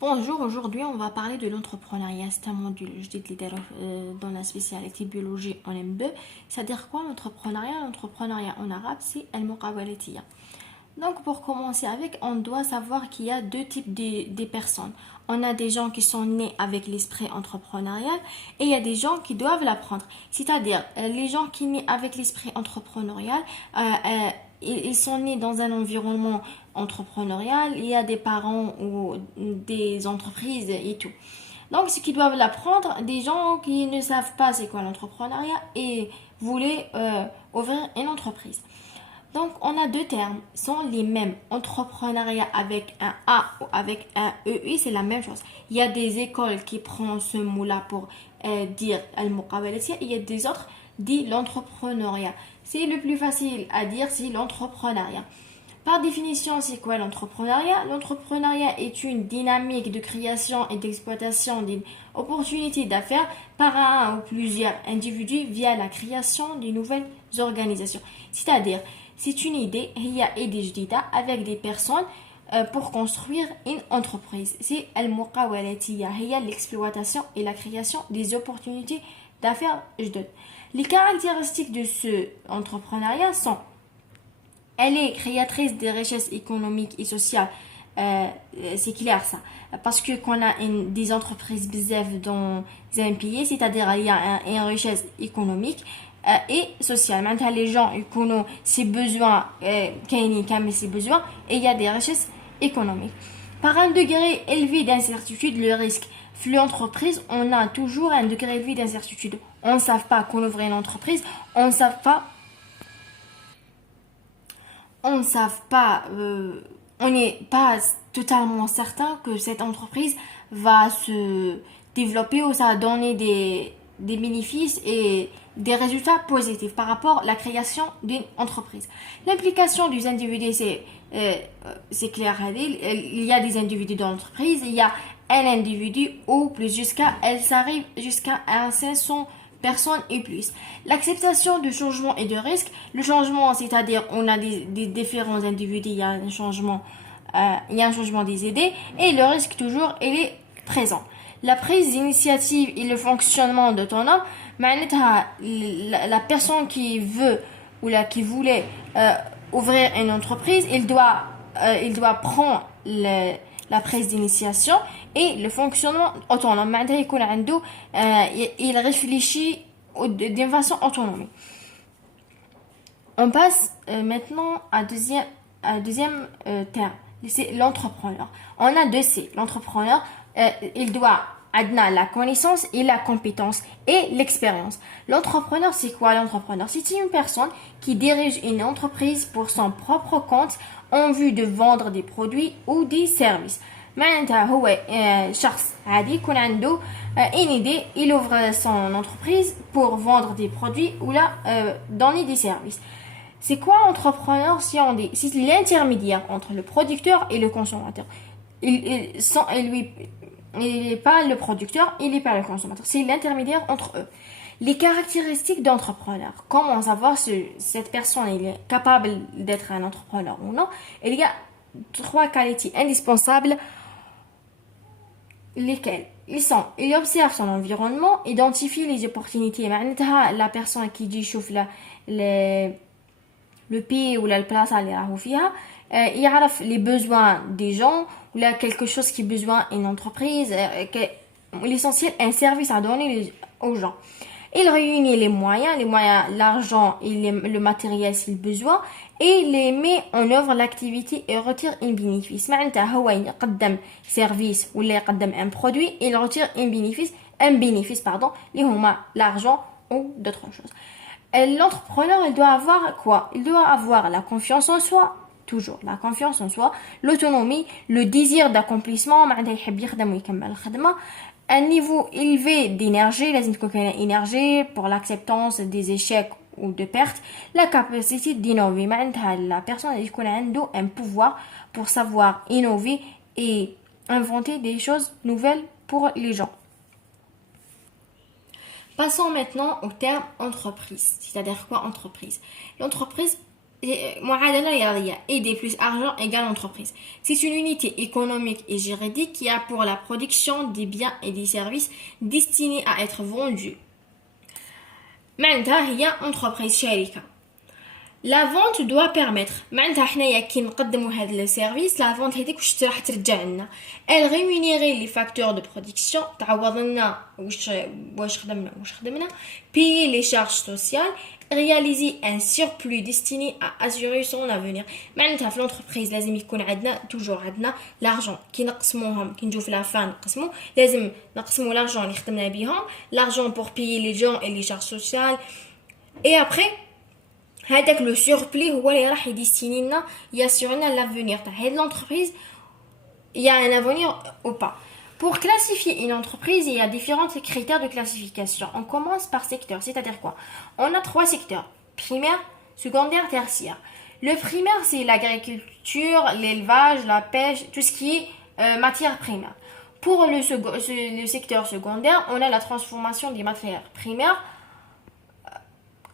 Bonjour, aujourd'hui on va parler de l'entrepreneuriat. C'est un module dans la spécialité biologie en M2. C'est-à-dire quoi l'entrepreneuriat? L'entrepreneuriat en arabe c'est al-muqawalatiya. Donc pour commencer avec, on doit savoir qu'il y a deux types des personnes. On a des gens qui sont nés avec l'esprit entrepreneurial et il y a des gens qui doivent l'apprendre. C'est-à-dire les gens qui naissent avec l'esprit entrepreneurial, ils sont nés dans un environnement entrepreneurial, il y a des parents ou des entreprises et tout. Donc, ceux qui doivent l'apprendre, des gens qui ne savent pas c'est quoi l'entrepreneuriat et voulaient ouvrir une entreprise. Donc, on a deux termes, sont les mêmes. Entrepreneuriat avec un A ou avec un EI, c'est la même chose. Il y a des écoles qui prennent ce mot-là pour dire al-muqawalatiya, et il y a des autres dit l'entrepreneuriat. C'est le plus facile à dire, c'est l'entrepreneuriat. Par définition, c'est quoi l'entrepreneuriat? L'entrepreneuriat est une dynamique de création et d'exploitation d'une opportunité d'affaires par un ou plusieurs individus via la création de nouvelles organisations. C'est-à-dire, c'est une idée, avec des personnes pour construire une entreprise. C'est al-muqawalatiya, l'exploitation et la création des opportunités d'affaires. Les caractéristiques de ce entrepreneuriat sont: elle est créatrice de richesses économiques et sociales. C'est clair ça. Parce que quand on a des entreprises bizarres dans un pays, c'est-à-dire il y a une richesse économique et sociale. Maintenant, les gens ils connaissent ses besoins, ses besoins, et il y a des richesses économiques. Par un degré élevé d'incertitude, le risque. Flux entreprise, on a toujours un degré élevé d'incertitude. On ne sait pas qu'on ouvre une entreprise, on ne sait pas on ne savent pas, on n'est pas totalement certain que cette entreprise va se développer ou ça va donner des bénéfices et des résultats positifs par rapport à la création d'une entreprise. L'implication des individus, c'est clair, il y a des individus dans l'entreprise, il y a un individu ou plus elle s'arrive jusqu'à un 500 personnes et plus. L'acceptation du changement et de risque. Le changement, c'est-à-dire on a des différents individus, il y a un changement des idées et le risque toujours il est présent. La prise d'initiative et le fonctionnement autonome, la personne qui veut ou qui voulait ouvrir une entreprise, il doit prendre la prise d'initiation et le fonctionnement autonome. Il réfléchit d'une façon autonome. On passe maintenant à deuxième terme. C'est l'entrepreneur. On a deux C. L'entrepreneur, il doit avoir la connaissance et la compétence et l'expérience. L'entrepreneur, c'est quoi l'entrepreneur? C'est une personne qui dirige une entreprise pour son propre compte en vue de vendre des produits ou des services. معناتها هو شخص عادي يكون عنده une idée, il ouvre son entreprise pour vendre des produits ou là donner des services. C'est quoi entrepreneur? Si on dit c'est l'intermédiaire entre le producteur et le consommateur. Il n'est pas le producteur, il n'est pas le consommateur. C'est l'intermédiaire entre eux. Les caractéristiques d'entrepreneur. Comment savoir si cette personne est capable d'être un entrepreneur ou non? Il y a trois qualités indispensables. Lesquels il observe son environnement, identifie les opportunités. La personne qui dit chauffe le pays ou la place à il يعرف les besoins des gens ou là quelque chose qui a besoin une entreprise, l'essentiel un service à donner aux gens. Il réunit les moyens, l'argent et le matériel s'il besoin, et les met en œuvre l'activité et retire un bénéfice. معناتها هو يقدم service ou يقدم un produit, il retire un bénéfice اللي هما l'argent ou d'autres choses. L'entrepreneur, il doit avoir quoi? Il doit avoir la confiance en soi, toujours la confiance en soi, l'autonomie, le désir d'accomplissement, معناتها يحب يخدم ويكمل الخدمة. Un niveau élevé d'énergie, لازم تكون كاينة énergie pour l'acceptance des échecs ou de pertes, la capacité d'innover. معناتها la personne يكون عنده un pouvoir pour savoir innover et inventer des choses nouvelles pour les gens. Passons maintenant au terme entreprise. C'est-à-dire quoi entreprise? L'entreprise, معادلة رياضية. Aider plus argent égale entreprise. C'est une unité économique et juridique qui a pour la production des biens et des services destinés à être vendus. معناتها هي entreprise شركة. La vente doit permettre معناتها حنايا كي نقدموا هذا السيرفيس لا فونت هذيك واش راح ترجع لنا. Elle rémunérer les facteurs de production تعوض لنا واش خدمنا payer les charges sociales réaliser un surplus destiné à assurer son avenir. معناتها في l'entreprise لازم يكون عندنا توجور عندنا l'argent كي نقسموهم كي نجوا في لا فان نقسموا لازم نقسموا l'argent اللي خدمنا بهم l'argent pour payer les gens et les charges sociales et après هذاك لو سوربلي هو اللي راح يديستيني لنا ياسيورنا لافونير تاع هاد l'entreprise. Il y a un avenir ou pas. Pour classifier une entreprise, il y a différents critères de classification. On commence par secteur, c'est-à-dire quoi? On a 3 secteurs, primaire, secondaire, tertiaire. Le primaire, c'est l'agriculture, l'élevage, la pêche, tout ce qui est matière première. Pour le secteur secondaire, on a la transformation des matières primaires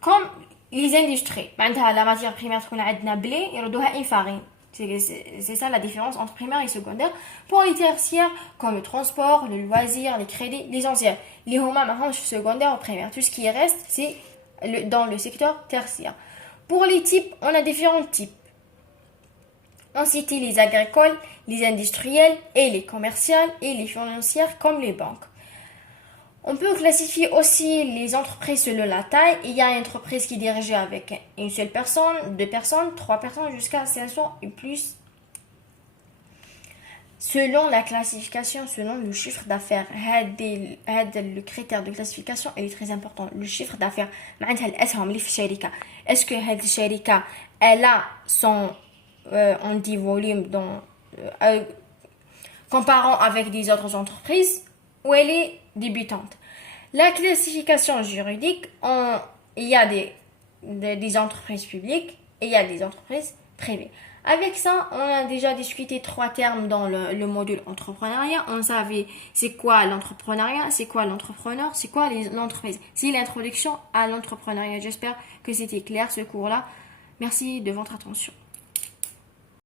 comme les industries. La matière primaire تكون عندنا بلي يردوها une farine. C'est ça la différence entre primaire et secondaire. Pour les tertiaires, comme le transport, le loisir, les crédits, l'essentiel. Les homa mahonch secondaire ou primaire. Tout ce qui reste, c'est dans le secteur tertiaire. Pour les types, on a différents types. On cite les agricoles, les industriels et les commerciales et les financières comme les banques. On peut classifier aussi les entreprises selon la taille. Il y a une entreprise qui est dirigée avec une seule personne, 2 personnes, 3 personnes jusqu'à 500 et plus. Selon la classification, selon le chiffre d'affaires. Le critère de classification est très important. Le chiffre d'affaires. Est-ce que cette شركة elle a son on dit volume comparant avec des autres entreprises ou elle est débutante. La classification juridique, il y a des entreprises publiques et il y a des entreprises privées. Avec ça, on a déjà discuté 3 termes dans le module entrepreneuriat. On savait c'est quoi l'entrepreneuriat, c'est quoi l'entrepreneur, c'est quoi l'entreprise. C'est l'introduction à l'entrepreneuriat. J'espère que c'était clair ce cours-là. Merci de votre attention.